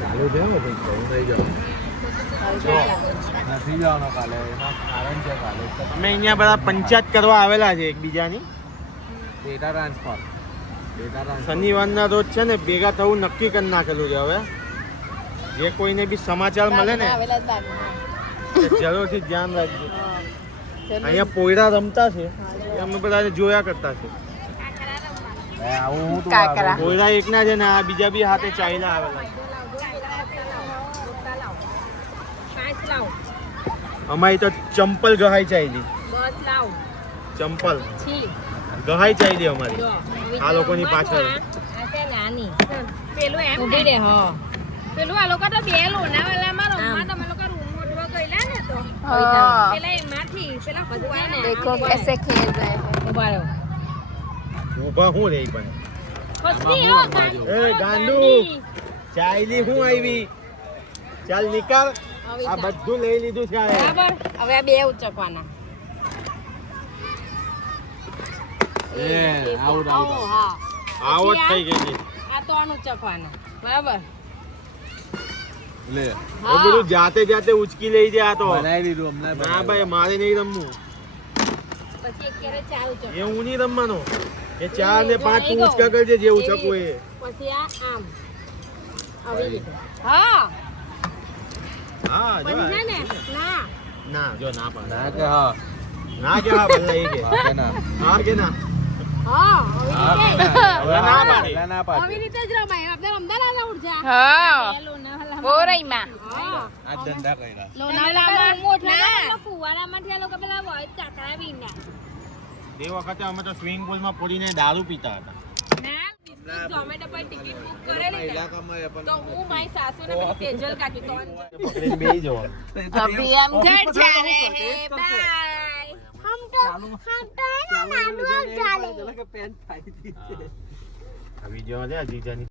ચાલુ છે ને ભાઈ કહું નહીં જાવ નથી જવાનો કાલે એમાં કારણ છે કાલે અમે અહીંયા બધા પંચાયત કરવા આવેલા છે એકબીજાની ડેટા ટ્રાન્સફર શનિવારના રોજ છે ને ભેગા થવું નક્કી કરી નાખેલું છે હવે જે કોઈને બી સમાચાર મળે ને જરૂરથી ધ્યાન રાખજો અહીંયા પોયરા રમતા છે એ અમે બધા જોયા કરતા છે પોયરા એકના છે ને આ બીજા બી હાથે ચાલ્યા આવેલા અમારી તો ચંપલ ગહાઈ ચાલી ચંપલ ગહાઈ ચાલી અમારી આ લોકોની પાછળ પેલું એમ ઉભી રે હા પેલું આ લોકો તો બે લોનાવાલામાં રમવા તમે લોકો રૂમ મોટવા ગયેલા ને તો પેલા એમાંથી પેલા ફસવા ને देखो कैसे खेल रहे हैं ઉભા રહો ઊભા હું રહી પણ ફસની હો એ ગાંડુ ચાલી હું આવી ચાલ નીકળ આ બધું લઈ લીધું છે બરાબર હવે આ બે ઉચકવાના એ આઉટ હા આવત થઈ ગઈ છે આ ત્રણ ઉચકવાના બરાબર લે એ બધું જાતે જાતે ઉચકી લઈ જાય આ તો બનાવી દીધું હમણાં ના ભાઈ મારે નહીં રમવું પછી એક કેરે ચાર ઉચક એ હું નહીં રમવાનો એ 4 ને 5 તું ઉચકા કરજે જે ઉચકવું એ પછી આ આમ આવી રીતે હા હા જો બની ને ના ના જો ના પાડ ના કે હા ના કે હા ભલે એ કે ના હા કે ના હા આવી રીતે ના પાડે ના પાડે આવી રીતે જ રમાય આપણે રમદાના ઉડજા हाँ बोरई में હા આ ધંધા કર્યા લોનાવાલામાં મોટલા ફુવારામાંથી આ લોકો પેલા હોય ચાકડા બીના તે વખતે અમે તો સ્વિમિંગ પૂલમાં પડીને દારૂ પીતા હતા ના ઝોમેટો પર ટિકિટ બુક કરેલી ને તો હું મારી સાસુ ને પેલી સેજલ કાકી તો પકડીને બેહી જવો अभी हम घर जा रहे हैं બાય हम तो नानू चले આ વિડિયો છે અજીજાની